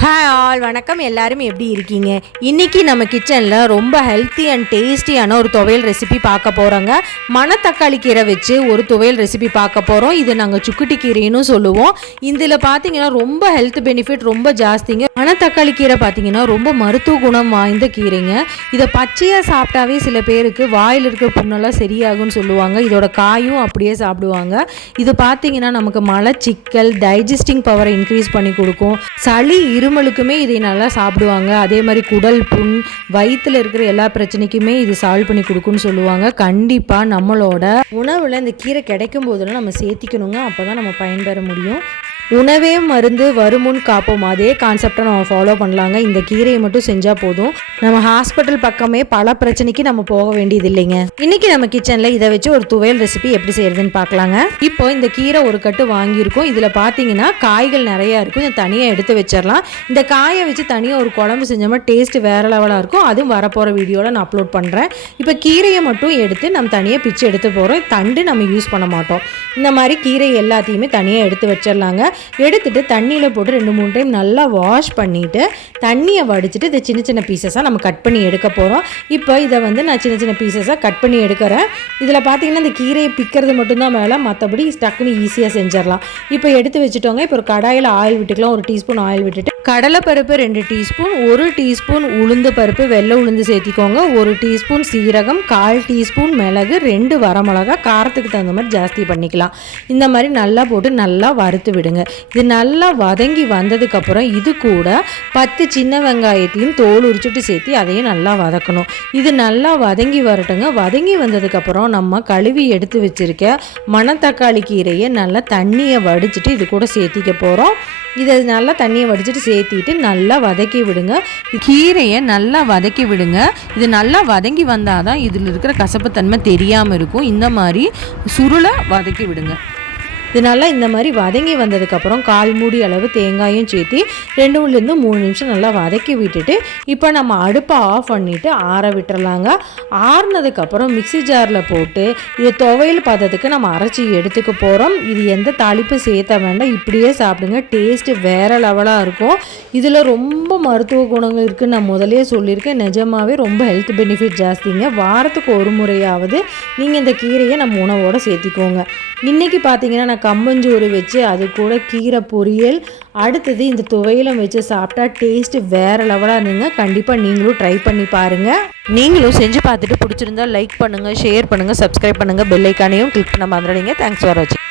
Hi all வணக்கம். எல்லாரும் எப்படி இருக்கீங்க? இன்றைக்கி நம்ம கிச்சனில் ரொம்ப ஹெல்த்தி அண்ட் டேஸ்டியான ஒரு துவையல் ரெசிபி பார்க்க போகிறோங்க. மணத்தக்காளி கீரை வச்சு ஒரு துவையல் ரெசிபி பார்க்க போகிறோம். இது நாங்கள் சுக்குட்டி கீரைன்னு சொல்லுவோம். இதில் பார்த்தீங்கன்னா ரொம்ப ஹெல்த் பெனிஃபிட் ரொம்ப ஜாஸ்திங்க. மணத்தக்காளி கீரை பார்த்தீங்கன்னா ரொம்ப மருத்துவ குணம் வாய்ந்த கீரைங்க. இதை பச்சையாக சாப்பிட்டாவே சில பேருக்கு வாயில் இருக்கிற புண்ணெல்லாம் சரியாகும்னு சொல்லுவாங்க. இதோட காயும் அப்படியே சாப்பிடுவாங்க. இது பார்த்தீங்கன்னா நமக்கு மலச்சிக்கல், டைஜஸ்டிங் பவரை இன்க்ரீஸ் பண்ணி கொடுக்கும். சளி இருமலுக்குமே இதை நல்லா சாப்பிடுவாங்க. அதே மாதிரி குடல் புண், வயிற்றில் இருக்கிற எல்லா பிரச்சனைக்குமே இது சால்வ் பண்ணி கொடுக்குன்னு சொல்லுவாங்க. கண்டிப்பாக நம்மளோட உணவில் இந்த கீரை கிடைக்கும் போதெல்லாம் நம்ம சேர்த்திக்கணுங்க. அப்போ தான் நம்ம பயன்பெற முடியும். உணவே மருந்து வருமுன் காப்போம், அதே கான்செப்டை நம்ம ஃபாலோ பண்ணலாங்க. இந்த கீரையை மட்டும் செஞ்சால் போதும், நம்ம ஹாஸ்பிட்டல் பக்கமே பல பிரச்சனைக்கு நம்ம போக வேண்டியது இல்லைங்க. இன்னைக்கு நம்ம கிச்சனில் இதை வச்சு ஒரு துவையல் ரெசிபி எப்படி செய்யறதுன்னு பார்க்கலாங்க. இப்போ இந்த கீரை ஒரு கட்டு வாங்கியிருக்கோம். இதில் பார்த்தீங்கன்னா காய்கள் நிறையா இருக்கும். இதை தனியாக எடுத்து வச்சிடலாம். இந்த காயை வச்சு தனியாக ஒரு குழம்பு செஞ்சோம்னா டேஸ்ட் வேறு லெவலாக இருக்கும். அதுவும் வரப்போகிற வீடியோவில் நான் அப்லோட் பண்ணுறேன். இப்போ கீரையை மட்டும் எடுத்து நம்ம தனியாக பிச்சு எடுத்து போகிறோம். தண்டு நம்ம யூஸ் பண்ண மாட்டோம். இந்த மாதிரி கீரை எல்லாத்தையுமே தனியாக எடுத்து வச்சிடலாங்க. எடுத்துட்டு தண்ணியில் போட்டு 2-3 டைம் நல்லா வாஷ் பண்ணிவிட்டு தண்ணியை வடிச்சிட்டு இதை சின்ன சின்ன பீசஸாக நம்ம கட் பண்ணி எடுக்க போகிறோம். இப்போ இதை நான் சின்ன சின்ன பீசஸாக கட் பண்ணி எடுக்கிறேன். இதில் பார்த்தீங்கன்னா இந்த கீரையை பிக்கிறது மட்டும்தான் வேலை, மற்றபடி டக்குன்னு ஈஸியாக செஞ்சிடலாம். இப்போ எடுத்து வச்சுட்டோங்க. இப்போ ஒரு கடாயில் ஆயில் விட்டுக்கலாம். 1 டீஸ்பூன் ஆயில் விட்டுட்டு கடலைப்பருப்பு 2 டீஸ்பூன், 1 டீஸ்பூன் உளுந்து பருப்பு, வெள்ளை உளுந்து சேர்த்திக்கோங்க, 1 டீஸ்பூன் சீரகம், 1/4 டீஸ்பூன் மிளகு, 2 வரமிளகா, காரத்துக்கு தகுந்த மாதிரி ஜாஸ்தி பண்ணிக்கலாம். இந்த மாதிரி நல்லா போட்டு நல்லா வறுத்து விடுங்க. இது நல்லா வதங்கி வந்ததுக்கப்புறம் இது கூட 10 சின்ன வெங்காயத்தையும் தோல் உரிச்சுட்டு சேர்த்து அதையும் நல்லா வதக்கணும். இது நல்லா வதங்கி வரட்டுங்க. வதங்கி வந்ததுக்கப்புறம் நம்ம கழுவி எடுத்து வச்சுருக்க மணத்தக்காளி கீரையை நல்லா தண்ணியை வடிச்சிட்டு இது கூட சேர்த்திக்க போகிறோம். இதை நல்லா தண்ணியை வடிச்சிட்டு சேர்த்திட்டு நல்லா வதக்கி விடுங்க. கீரையை நல்லா வதக்கி விடுங்க. இது நல்லா வதங்கி வந்தால் தான் இதில் இருக்கிற கசப்புத்தன்மை தெரியாமல் இருக்கும். இந்த மாதிரி சுருளை வதக்கி விடுங்க. இது நல்லா இந்த மாதிரி வதங்கி வந்ததுக்கப்புறம் 1/4 மூடி அளவு தேங்காயும் சேர்த்து 2-3 நிமிஷம் நல்லா வதக்கி விட்டுட்டு இப்போ நம்ம அடுப்பை ஆஃப் பண்ணிவிட்டு ஆற விட்டுறலாங்க. ஆறுனதுக்கப்புறம் மிக்ஸி ஜாரில் போட்டு இது துவையல் பதத்துக்கு நம்ம அரைச்சி எடுத்துக்க போகிறோம். இது எந்த தாளிப்பும் சேர்த்த வேண்டாம், இப்படியே சாப்பிடுங்க. டேஸ்ட்டு வேறு லெவலாக இருக்கும். இதில் ரொம்ப மருத்துவ குணங்கள் இருக்குதுன்னு நான் முதலே சொல்லியிருக்கேன். நிஜமாகவே ரொம்ப ஹெல்த் பெனிஃபிட் ஜாஸ்திங்க. வாரத்துக்கு ஒரு முறையாவது நீங்கள் இந்த கீரையை நம்ம உணவோடு சேர்த்திக்கோங்க. இன்றைக்கி பார்த்தீங்கன்னா நான் கம்மஞ்சோறு வச்சு அது கூட கீரை பொரியல், அடுத்தது இந்த துவையலும் வச்சு சாப்பிட்டா டேஸ்ட்டு வேறு லெவலாக இருந்துங்க. கண்டிப்பாக நீங்களும் ட்ரை பண்ணி பாருங்கள். நீங்களும் செஞ்சு பார்த்துட்டு பிடிச்சிருந்தா லைக் பண்ணுங்கள், ஷேர் பண்ணுங்கள், சப்ஸ்கிரைப் பண்ணுங்கள், பெல் ஐக்கானையும் கிளிக் பண்ண மறந்துடாதீங்க. தேங்க்ஸ் ஃபார் வாட்சிங்.